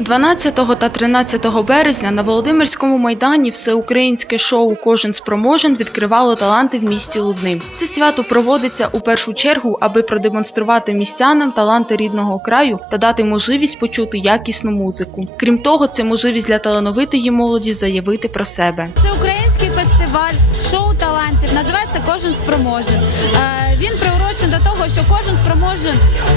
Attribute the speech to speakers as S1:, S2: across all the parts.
S1: 12 та 13 березня на Володимирському майдані всеукраїнське шоу Кожен спроможен відкривало таланти в місті Лубни. Це свято проводиться у першу чергу, аби продемонструвати містянам таланти рідного краю та дати можливість почути якісну музику. Крім того, це можливість для талановитої молоді заявити про себе.
S2: Це український фестиваль шоу талантів. Називається Кожен спроможен. Е, Він приурочений до того, що кожен спроможен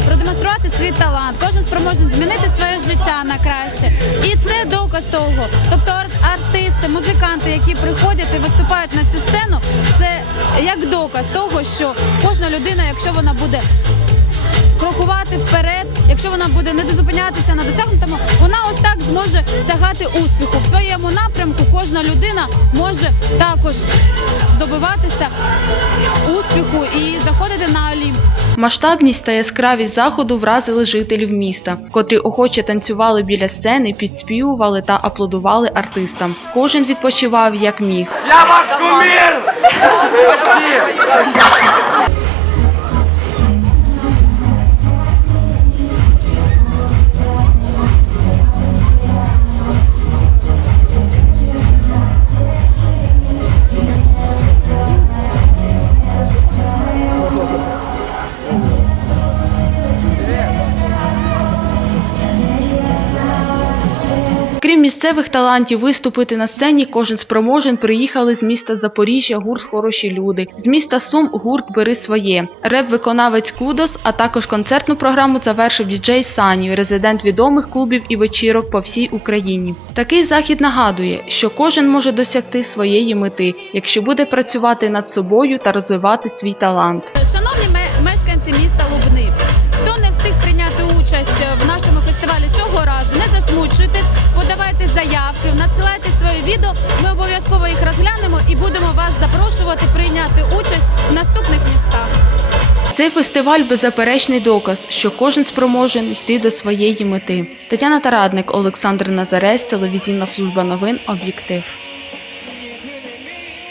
S2: продемонструвати свій талант, кожен спроможен змінити своє життя на краще. І це доказ того. Тобто ар- артисти, музиканти, які приходять і виступають на цю сцену, це як доказ того, що кожна людина, якщо вона буде крокувати вперед, якщо вона буде не зупинятися на досягнутому, вона ось так зможе сягати успіху в своєму напрямку. Кожна людина може також добиватися успіху і заходити на Олімп.
S1: Масштабність та яскравість заходу вразили жителів міста, котрі охоче танцювали біля сцени, підспівували та аплодували артистам. Кожен відпочивав як міг.
S3: Я ваш кумир!
S1: Місцевих талантів, виступити на сцені кожен спроможен приїхали з міста Запоріжжя гурт Хороші люди, з міста Сум гурт Бери своє, реп-виконавець Кудос, а також концертну програму завершив діджей Сані, резидент відомих клубів і вечірок по всій Україні. Такий захід нагадує, що кожен може досягти своєї мети, якщо буде працювати над собою та розвивати свій талант.
S2: Шановні мешканці міста Лубни, хто не встиг прийняти участь в нашому відео. Ми обов'язково їх розглянемо і будемо вас запрошувати прийняти участь в наступних містах.
S1: Цей фестиваль беззаперечний доказ, що кожен спроможен йти до своєї мети. Тетяна Тарадник, Олександр Назарець, телевізійна служба новин Об'єктив.